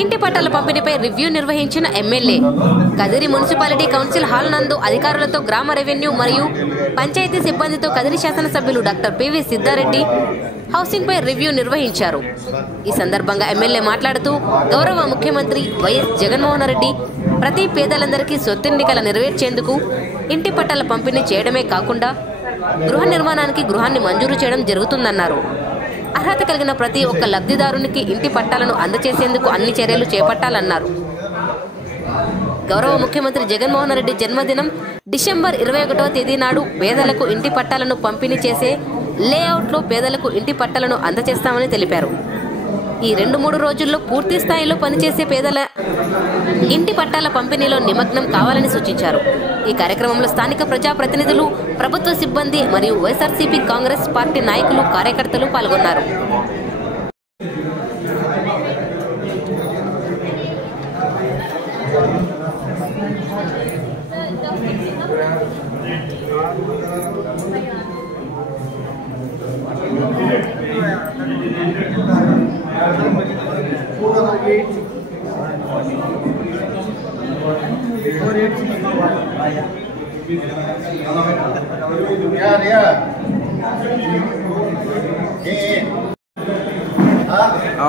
ఇంటి పట్టాల పంపిణీపై రివ్యూ నిర్వహించిన MLA Kadiri municipality council hall నందు అధికారులతో గ్రామ రెవెన్యూ మరియు పంచాయతీ సిబ్బందితో కదిరి శాసనసభ్యులు డాక్టర్ పివి సిద్ధారెడ్డి హౌసింగ్ పై రివ్యూ నిర్వహించారు. ఈ సందర్భంగా ఎమ్మెల్యే మాట్లాడుతూ గౌరవ ముఖ్యమంత్రి వైఎస్ జగన్మోహన్ రెడ్డి ప్రతి పేదలందరికీ సొంతింటి కల నెరవేర్చేందుకు ఇంటి పట్టాల పంపిణీ చేయడమే కాకుండా గృహ నిర్మాణానికి గృహాన్ని మంజూరు చేయడం జరుగుతుందన్నారు. అర్హత కలిగిన ప్రతి ఒక్క లబ్ధిదారునికి ఇంటి పట్టాలను అందజేసేందుకు అన్ని చర్యలు చేపట్టాలన్నారు. గౌరవ ముఖ్యమంత్రి జగన్మోహన్ రెడ్డి జన్మదినం డిసెంబర్ 21వ తేదీ నాడు పేదలకు ఇంటి పట్టాలను పంపిణీ చేసే లేఅవుట్లో పేదలకు ఇంటి పట్టాలను అందజేస్తామని తెలిపారు. ఈ 2-3 రోజుల్లో పూర్తి స్థాయిలో పనిచేసే పేదల ఇంటి పట్టాల పంపిణీలో నిమగ్నం కావాలని సూచించారు. ఈ కార్యక్రమంలో స్థానిక ప్రజాప్రతినిధులు, ప్రభుత్వ సిబ్బంది మరియు వైఎస్ఆర్సీపీ కాంగ్రెస్ పార్టీ నాయకులు, కార్యకర్తలు పాల్గొన్నారు.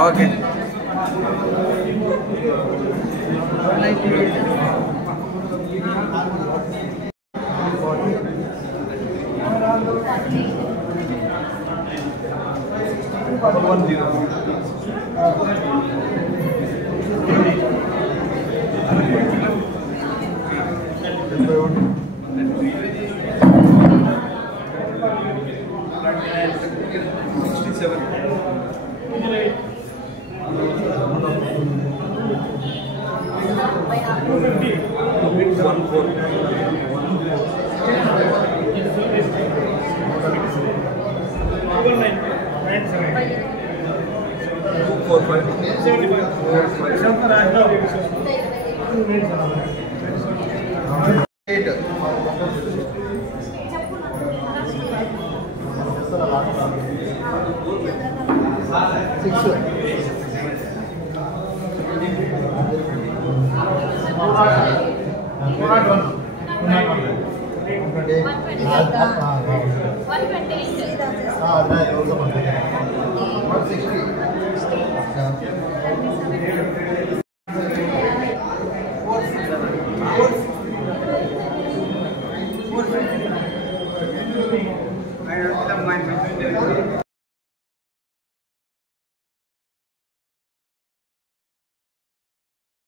ఓకే